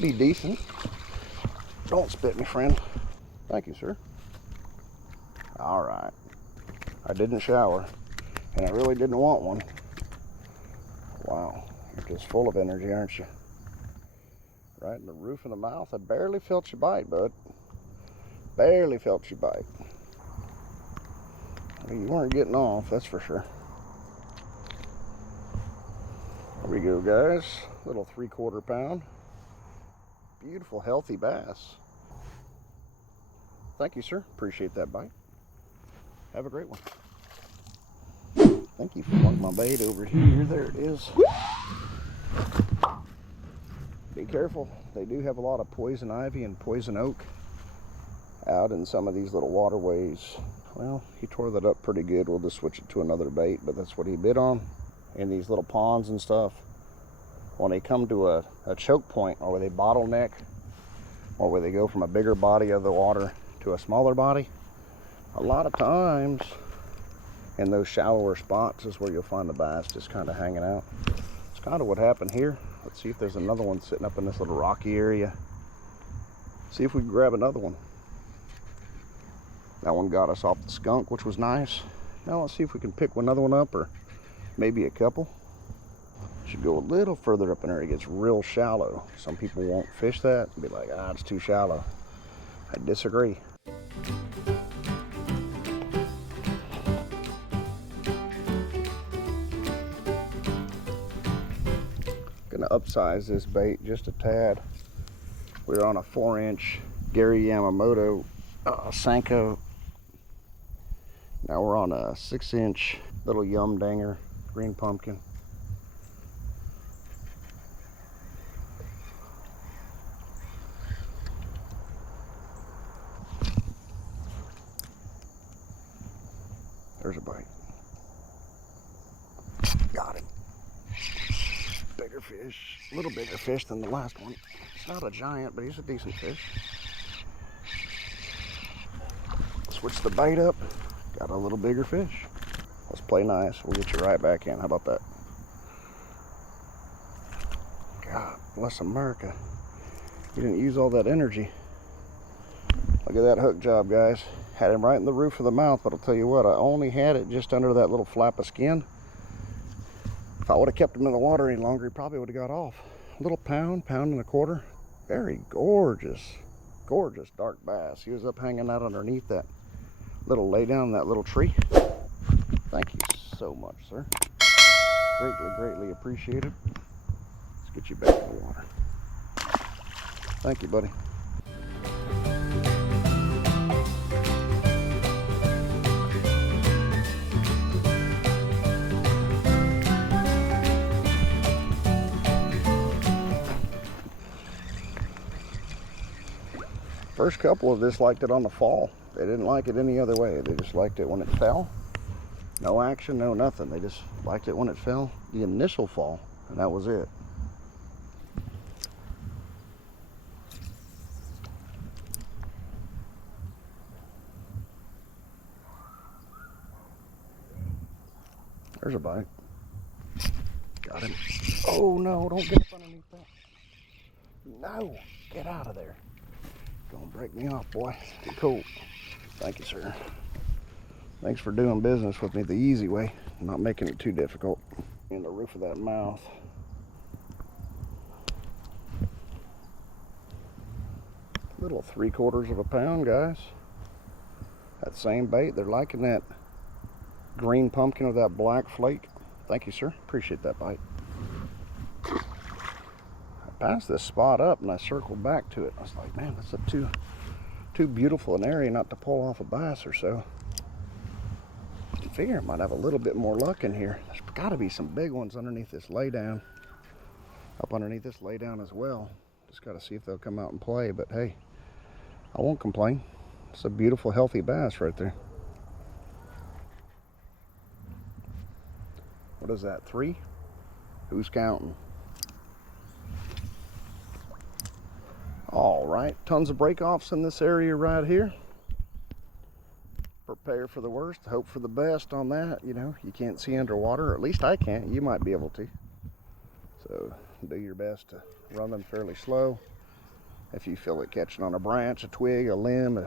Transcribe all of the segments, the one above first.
That'd be decent. Don't spit me, friend. Thank you, sir. All right. I didn't shower, and I really didn't want one. Wow, you're just full of energy, aren't you? Right in the roof of the mouth. I barely felt you bite, bud. Barely felt you bite. Well, you weren't getting off, that's for sure. There we go, guys. Little 3/4 pound. Beautiful, healthy bass. Thank you, sir. Appreciate that bite. Have a great one. I think he flung my bait over here. There it is. Be careful. They do have a lot of poison ivy and poison oak out in some of these little waterways. Well, he tore that up pretty good. We'll just switch it to another bait, but that's what he bit on. In these little ponds and stuff, when they come to a choke point, or where they bottleneck, or where they go from a bigger body of the water to a smaller body, a lot of times in those shallower spots is where you'll find the bass just kind of hanging out. It's kind of what happened here. Let's see if there's another one sitting up in this little rocky area. See if we can grab another one. That one got us off the skunk, which was nice. Now let's see if we can pick another one up, or maybe a couple. Should go a little further up in there. It gets real shallow. Some people won't fish that and be like, ah, it's too shallow. I disagree. Gonna upsize this bait just a tad. We're on a 4-inch Gary Yamamoto Senko. Now we're on a 6-inch little Yum Danger green pumpkin. There's a bite. Got him. Bigger fish, a little bigger fish than the last one. It's not a giant, but he's a decent fish. Switch the bait up, got a little bigger fish. Let's play nice, we'll get you right back in. How about that? God bless America. You didn't use all that energy. Look at that hook job, guys. Had him right in the roof of the mouth, but I'll tell you what, I only had it just under that little flap of skin. If I would have kept him in the water any longer, he probably would have got off. A little pound, 1.25 pounds. Very gorgeous, gorgeous dark bass. He was up hanging out underneath that little lay down, that little tree. Thank you so much, sir. Greatly, greatly appreciated. Let's get you back in the water. Thank you, buddy. First couple of this liked it on the fall. They didn't like it any other way. They just liked it when it fell. No action, no nothing. They just liked it when it fell. The initial fall, and that was it. There's a bite. Got him. Oh no, don't get up underneath that. No, get out of there. Gonna break me off, boy. Too cool. Thank you, sir. Thanks for doing business with me the easy way, not making it too difficult. In the roof of that mouth. Little 3/4 pound, guys. That same bait. They're liking that green pumpkin with that black flake. Thank you, sir. Appreciate that bite. Passed this spot up and I circled back to it. I was like, man, that's too beautiful an area not to pull off a bass or so. I figure I might have a little bit more luck in here. There's got to be some big ones underneath this laydown. Up underneath this laydown as well. Just got to see if they'll come out and play. But hey, I won't complain. It's a beautiful, healthy bass right there. What is that, 3? Who's counting? All right, tons of break-offs in this area right here. Prepare for the worst, hope for the best on that. You know, you can't see underwater, or at least I can't. You might be able to. So do your best to run them fairly slow. If you feel it catching on a branch, a twig, a limb,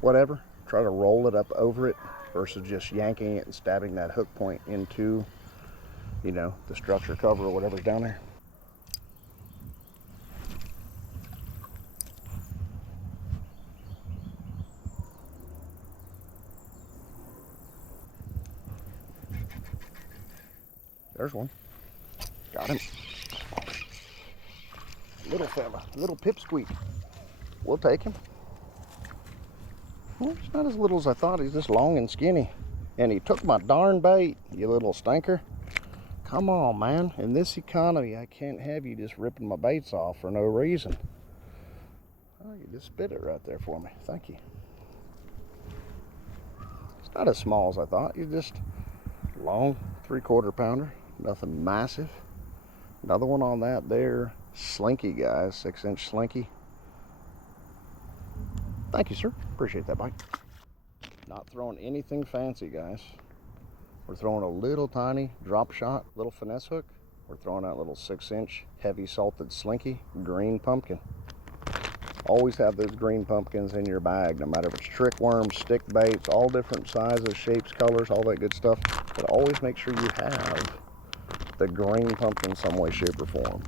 whatever, try to roll it up over it versus just yanking it and stabbing that hook point into, you know, the structure cover or whatever's down there. There's one. Got him. Little fella, little pipsqueak. We'll take him. Well, he's not as little as I thought. He's just long and skinny. And he took my darn bait, you little stinker. Come on, man. In this economy, I can't have you just ripping my baits off for no reason. Oh, you just spit it right there for me. Thank you. It's not as small as I thought. You're just long 3/4 pounder. Nothing massive. Another one on that there. Slinky, guys. 6-inch slinky. Thank you, sir. Appreciate that bite. Not throwing anything fancy, guys. We're throwing a little tiny drop shot, little finesse hook. We're throwing out a little 6-inch heavy salted slinky, green pumpkin. Always have those green pumpkins in your bag, no matter if it's trick worms, stick baits, all different sizes, shapes, colors, all that good stuff. But always make sure you have the green pumpkin in some way, shape, or form.